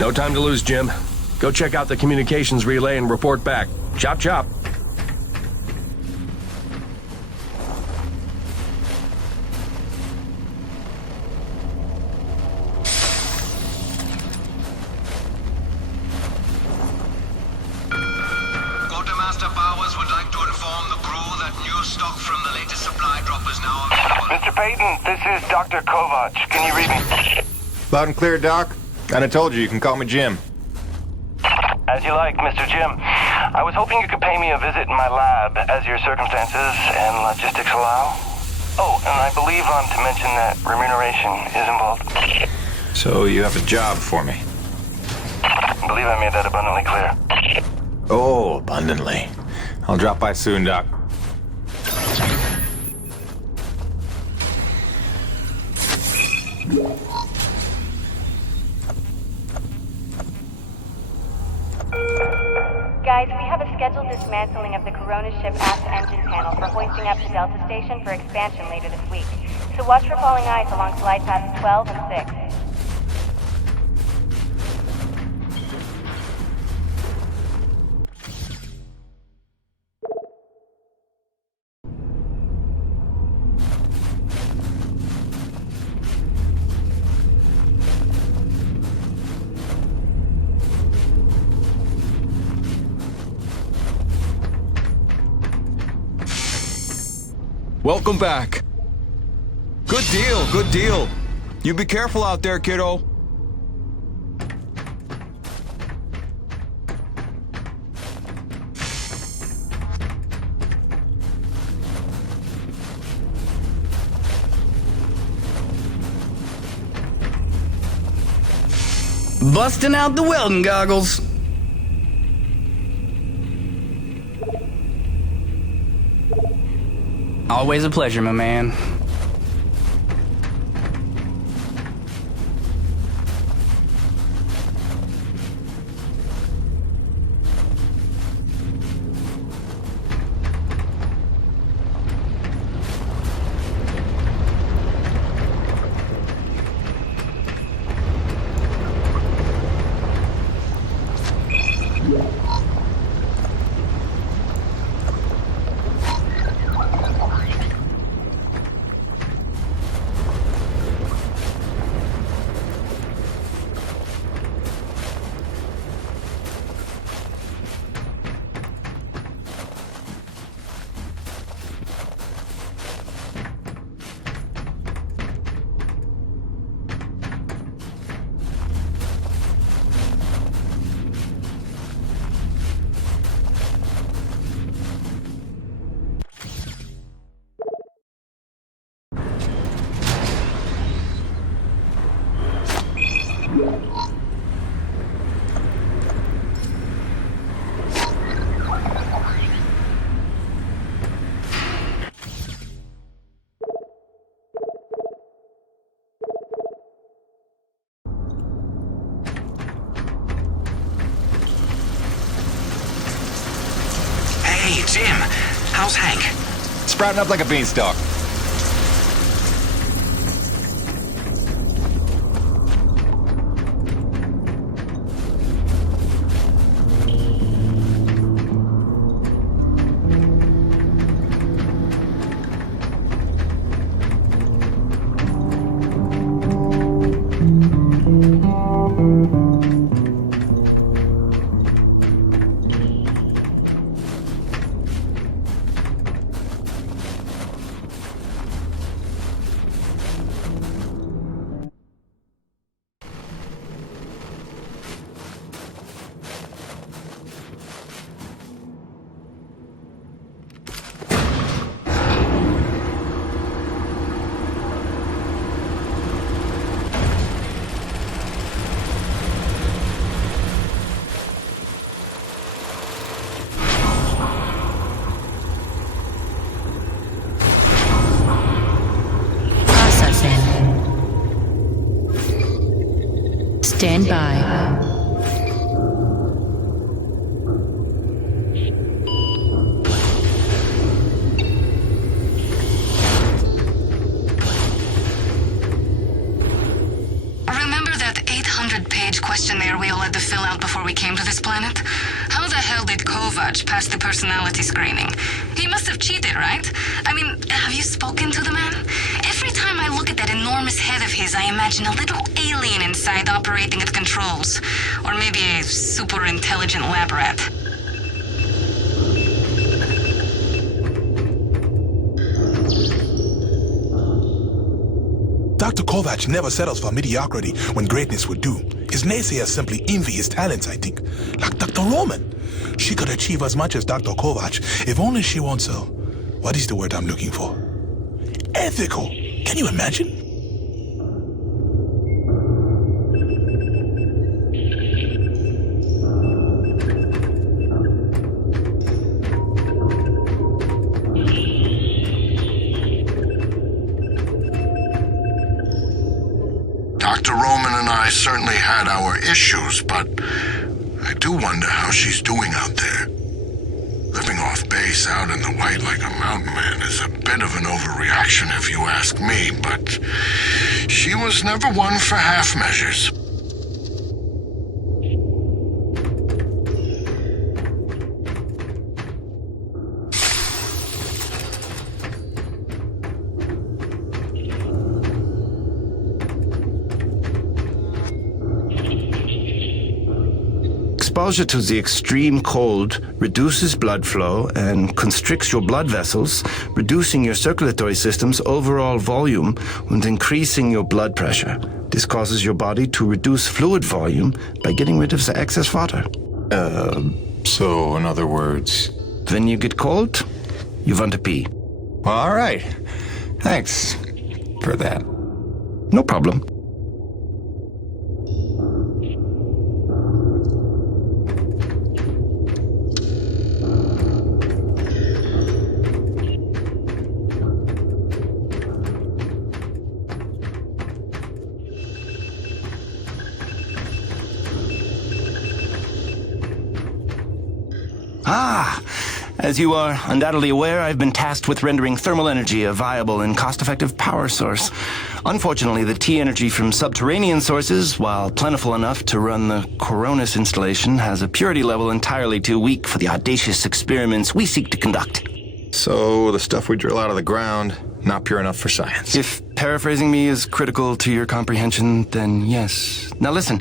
No time to lose, Jim. Go check out the communications relay and report back. Chop chop. Quartermaster Powers would like to inform the crew that new stock from the latest supply drop is now available. Mr. Payton, this is Dr. Kovac. Can you read me? Loud and clear, Doc. And I told you can call me Jim. As you like, Mr. Jim. I was hoping you could pay me a visit in my lab as your circumstances and logistics allow. Oh, and I believe I'm to mention that remuneration is involved. So you have a job for me? I believe I made that abundantly clear. Oh, abundantly. I'll drop by soon, Doc. Guys, we have a scheduled dismantling of the Corona ship aft engine panel for hoisting up to Delta Station for expansion later this week. So watch for falling ice along glide paths 12 and 6. Welcome back. Good deal, good deal. You be careful out there, kiddo. Busting out the welding goggles. Always a pleasure, my man. Hey, Jim. How's Hank? Sprouting up like a beanstalk. Stand by. Remember that 800-page questionnaire we all passed the personality screening. He must have cheated, right? I mean, have you spoken to the man? Every time I look at that enormous head of his, I imagine a little alien inside operating at controls. Or maybe a super intelligent lab rat. Dr. Kovac never settles for mediocrity when greatness would do. His naysayers simply envy his talents, I think. Like Dr. Roman. She could achieve as much as Dr. Kovac if only she wants so. What is the word I'm looking for? Ethical. Can you imagine? Dr. Roman and I certainly had our issues, but I do wonder how she's doing out there. Living off base out in the white like a mountain man is a bit of an overreaction if you ask me, but she was never one for half measures. Exposure to the extreme cold reduces blood flow and constricts your blood vessels, reducing your circulatory system's overall volume and increasing your blood pressure. This causes your body to reduce fluid volume by getting rid of the excess water. So in other words... When you get cold, you want to pee. Well, all right. Thanks for that. No problem. As you are undoubtedly aware, I've been tasked with rendering thermal energy a viable and cost-effective power source. Unfortunately, the T-energy from subterranean sources, while plentiful enough to run the Coronis installation, has a purity level entirely too weak for the audacious experiments we seek to conduct. So the stuff we drill out of the ground, not pure enough for science. If paraphrasing me is critical to your comprehension, then yes. Now listen,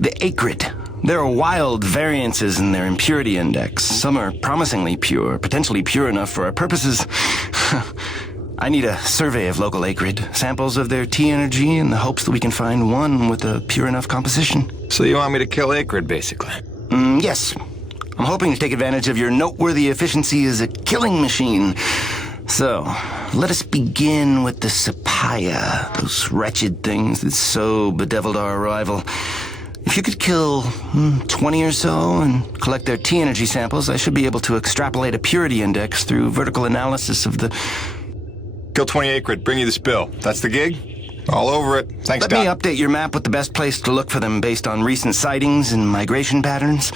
the acrid. There are wild variances in their impurity index. Some are promisingly pure, potentially pure enough for our purposes. I need a survey of local acrid, samples of their T-energy in the hopes that we can find one with a pure enough composition. So you want me to kill acrid, basically? Yes. I'm hoping to take advantage of your noteworthy efficiency as a killing machine. So, let us begin with the Sapaya, those wretched things that so bedeviled our arrival. If you could kill 20 or so and collect their T-energy samples, I should be able to extrapolate a purity index through vertical analysis of the... Kill 20 acrid, bring you the spill. That's the gig? All over it. Thanks, Let me update your map with the best place to look for them based on recent sightings and migration patterns.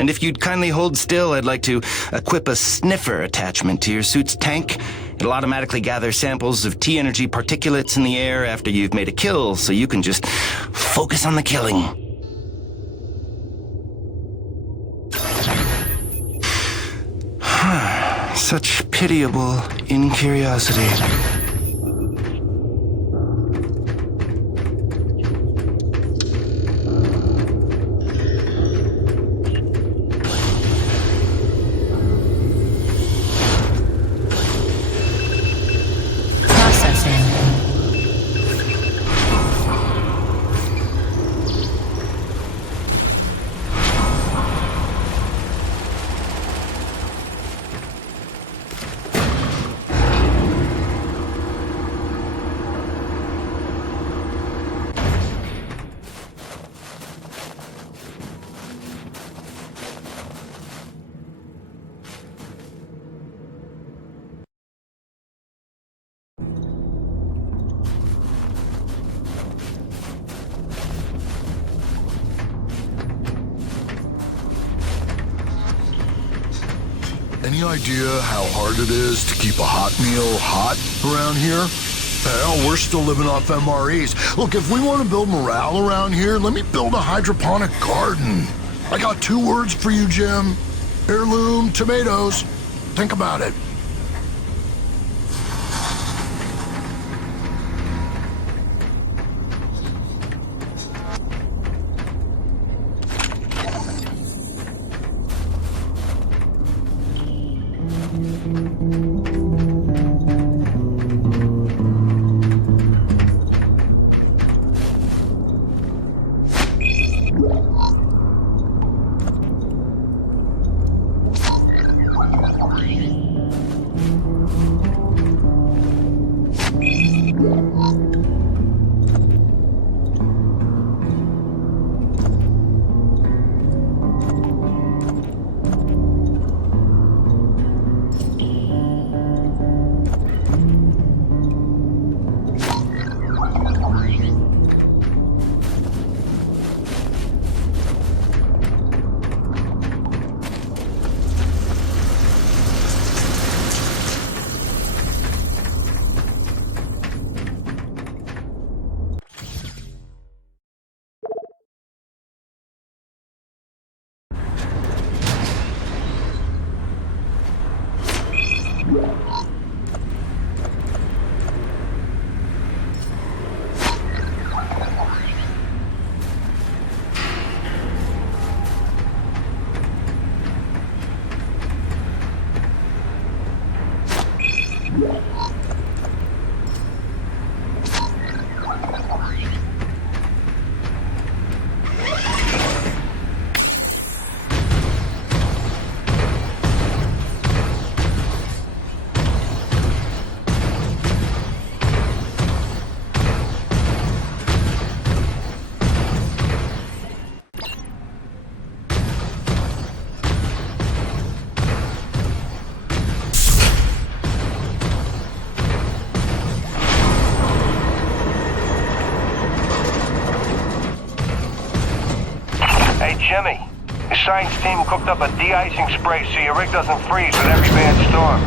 And if you'd kindly hold still, I'd like to equip a sniffer attachment to your suit's tank. It'll automatically gather samples of T-energy particulates in the air after you've made a kill, so you can just focus on the killing. Such pitiable incuriosity. Any idea how hard it is to keep a hot meal hot around here? Hell, we're still living off MREs. Look, if we want to build morale around here, let me build a hydroponic garden. I got 2 words for you, Jim. Heirloom tomatoes. Think about it. Jimmy, the science team cooked up a de-icing spray so your rig doesn't freeze with every bad storm.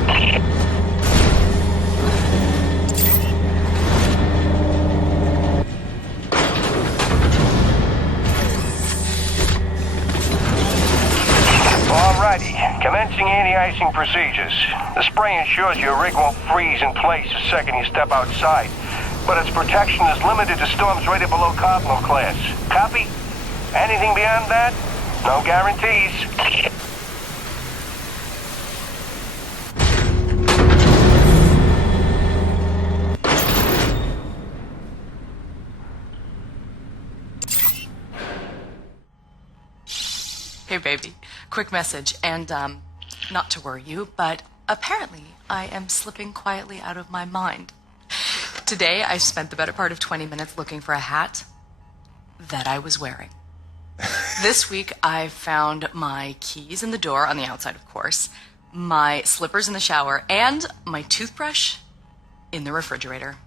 Alrighty, commencing anti-icing procedures. The spray ensures your rig won't freeze in place the second you step outside, but its protection is limited to storms rated below Cardinal class. Copy? Anything beyond that? No guarantees. Hey, baby. Quick message, and, not to worry you, but apparently I am slipping quietly out of my mind. Today, I spent the better part of 20 minutes looking for a hat that I was wearing. This week, I found my keys in the door, on the outside, of course, my slippers in the shower, and my toothbrush in the refrigerator.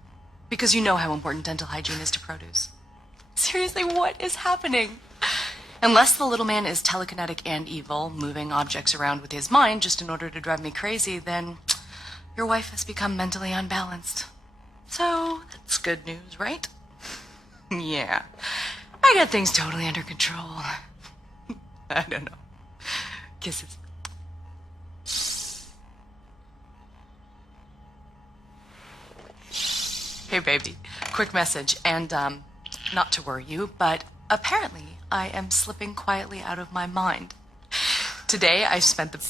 Because you know how important dental hygiene is to produce. Seriously, what is happening? Unless the little man is telekinetic and evil, moving objects around with his mind just in order to drive me crazy, then your wife has become mentally unbalanced. So, that's good news, right? Yeah. I got things totally under control. I don't know. Kisses. Hey, baby. Quick message, and, not to worry you, but apparently I am slipping quietly out of my mind. Today I spent the